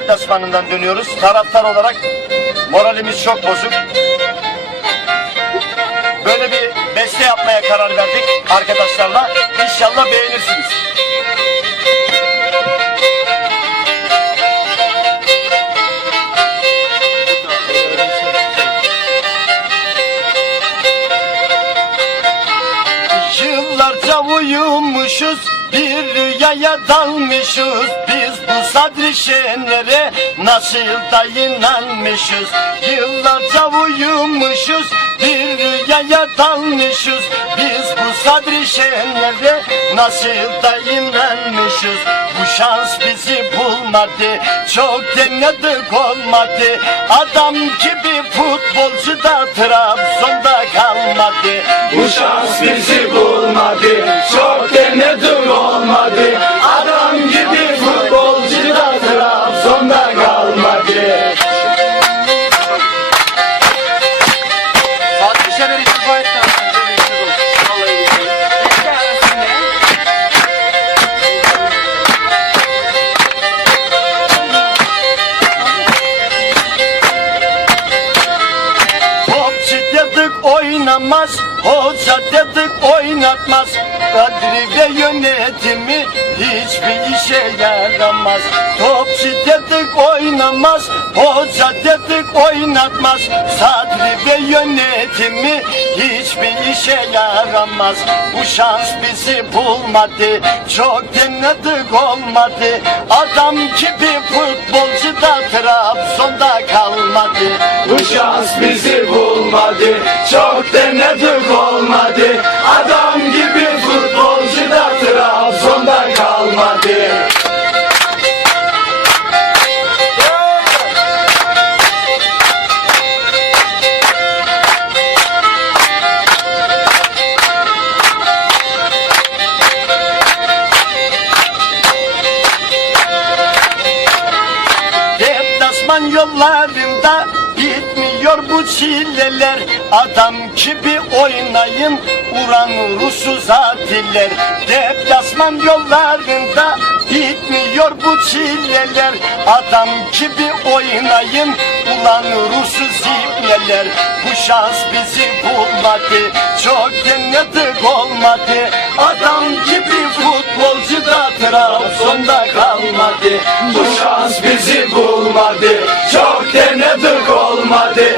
deplasmanından dönüyoruz. Taraftar olarak moralimiz çok bozuk. Böyle bir beste yapmaya karar verdik arkadaşlarla. İnşallah beğenirsiniz. Uyumuşuz bir rüyaya dalmışız. Biz bu sadri şenlere nasıl da inanmışız. Yıllarca uyumuşuz bir rüyaya dalmışız. Biz bu sadri şenlere nasıl da inanmışız. Bu şans bizi bulmadı çok denedik olmadı. Adam gibi futbolcu da Trabzon'da kalmadı. Bu şans bizi bulmadı Çok denedik olmadı oynamaz, hoca dedik oynatmaz. Kadri ve yönetimi hiçbir işe yaramaz. Topçu dedik oynamaz, hoca dedik oynatmaz. Sadri ve yönetimi hiçbir işe yaramaz. Bu şans bizi bulmadı, çok denedik olmadı. Adam gibi futbolcu da Trabzon'da kalmadı. Bu şans bizi bulmadı Çok denedik olmadı. Adam gibi futbolcu da Trabzon'da kalmadı. Deplasman yollarında bitmiyor bu çileler Adam gibi oynayın. Uran rusuz atiller Deplasman yollarında bitmiyor bu çileler Adam gibi oynayın ulan rusuz zibneler Bu şans bizi bulmadı çok denedik olmadı. Adam gibi futbolcu da Trabzon'da kalmadı. Bu şans bizi bulmadı Çok denedik olmadı